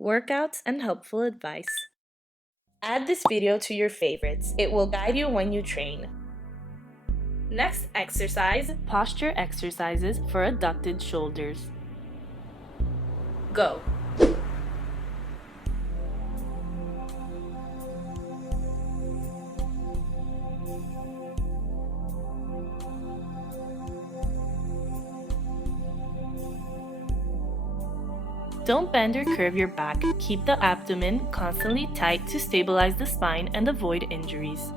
workouts, and helpful advice. Add this video to your favorites. It will guide you when you train. Next exercise, posture exercises for adducted shoulders. Go. Don't bend or curve your back. Keep the abdomen constantly tight to stabilize the spine and avoid injuries.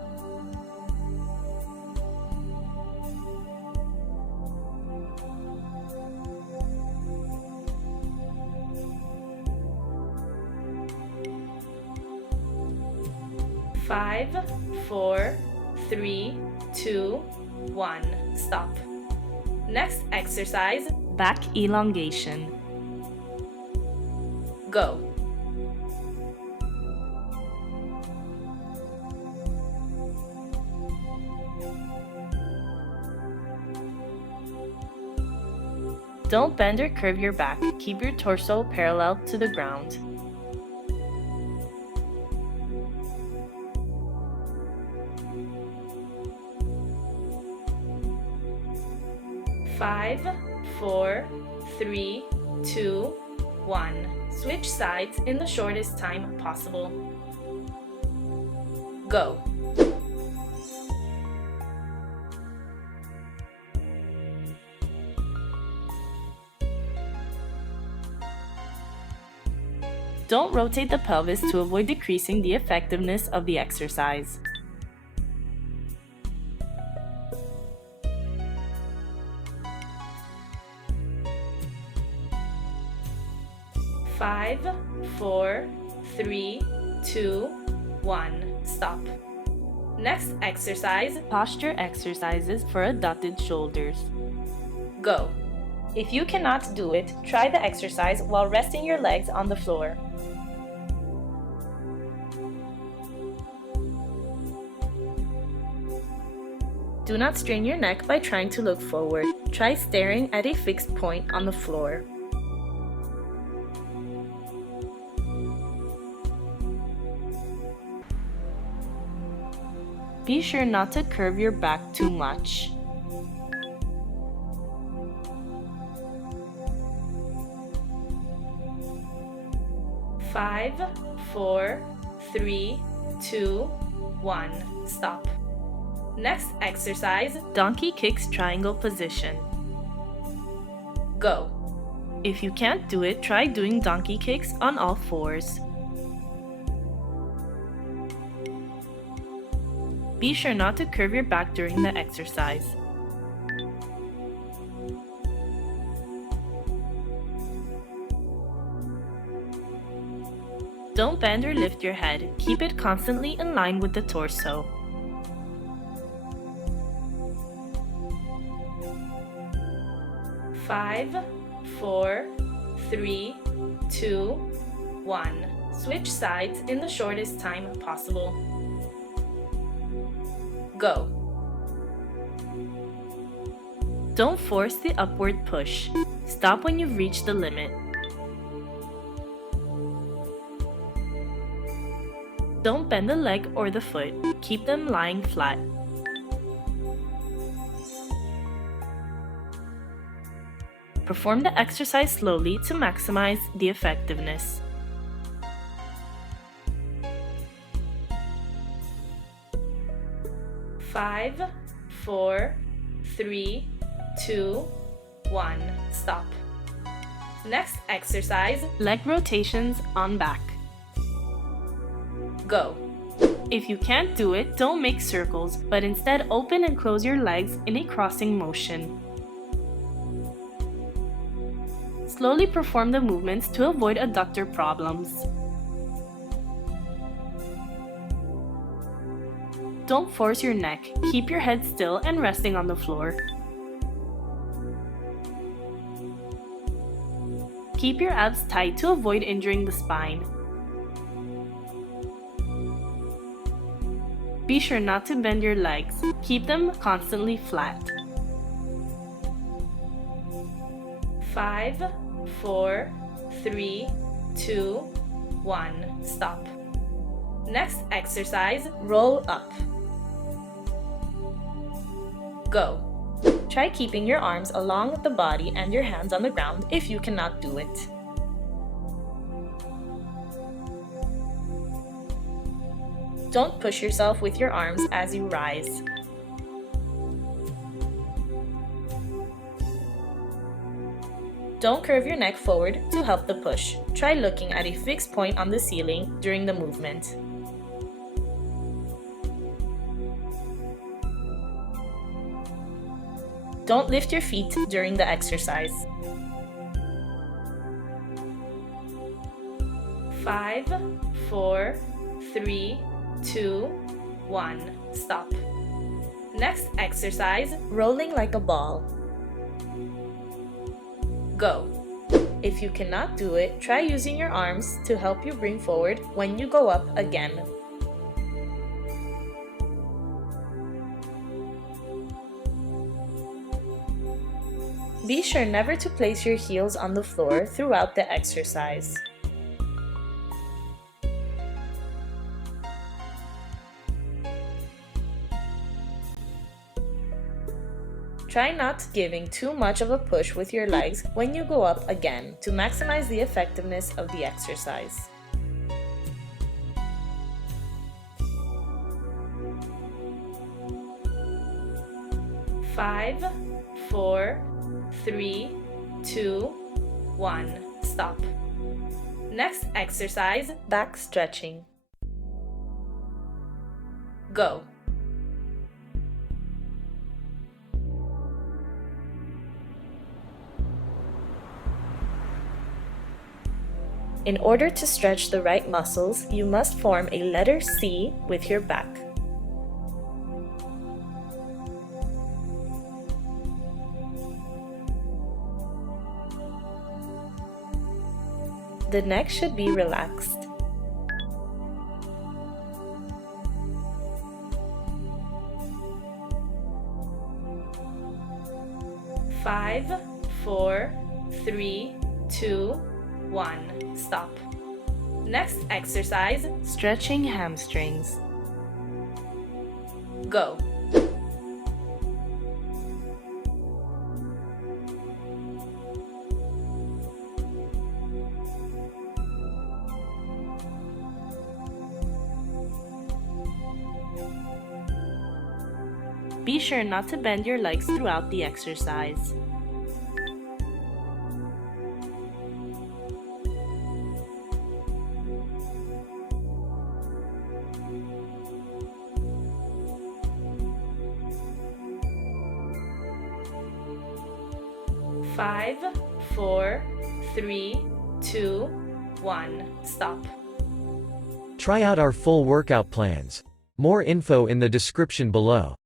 Five, 4, 3, 2, 1. Stop. Next exercise, back elongation. Go. Don't bend or curve your back. Keep your torso parallel to the ground. Five, 4, 3, 2, 1. Switch sides in the shortest time possible. Go. Don't rotate the pelvis to avoid decreasing the effectiveness of the exercise. Five, 4, 3, 2, 1. Stop. Next exercise, posture exercises for adducted shoulders. Go. If you cannot do it, try the exercise while resting your legs on the floor. Do not strain your neck by trying to look forward. Try staring at a fixed point on the floor. Be sure not to curve your back too much. Five, 4, 3, 2, 1. Stop. Next exercise, donkey kicks triangle position. Go. If you can't do it, try doing donkey kicks on all fours. Be sure not to curve your back during the exercise. Don't bend or lift your head. Keep it constantly in line with the torso. Five, 4, 3, 2, 1. Switch sides in the shortest time possible. Go. Don't force the upward push. Stop when you've reached the limit. Don't bend the leg or the foot. Keep them lying flat. Perform the exercise slowly to maximize the effectiveness. Five, 4, 3, 2, 1. Stop. Next exercise, leg rotations on back. Go. If you can't do it, don't make circles, but instead open and close your legs in a crossing motion. Slowly perform the movements to avoid adductor problems. Don't force your neck. Keep your head still and resting on the floor. Keep your abs tight to avoid injuring the spine. Be sure not to bend your legs. Keep them constantly flat. 5, 4, 3, 2, 1, stop. Next exercise, roll up. Go. Try keeping your arms along the body and your hands on the ground if you cannot do it. Don't push yourself with your arms as you rise. Don't curve your neck forward to help the push. Try looking at a fixed point on the ceiling during the movement. Don't lift your feet during the exercise. 5, 4, 3, 2, 1, stop. Next exercise, rolling like a ball. Go. If you cannot do it, try using your arms to help you bring forward when you go up again. Be sure never to place your heels on the floor throughout the exercise. Try not giving too much of a push with your legs when you go up again to maximize the effectiveness of the exercise. Five, 4, 3, 2, 1, stop. Next exercise, back stretching. Go. In order to stretch the right muscles, you must form a letter C with your back. The neck should be relaxed. Five, 4, 3, 2, 1, stop. Next exercise, stretching hamstrings. Go. Be sure not to bend your legs throughout the exercise. Five, 4, 3, 2, 1, stop. Try out our full workout plans. More info in the description below.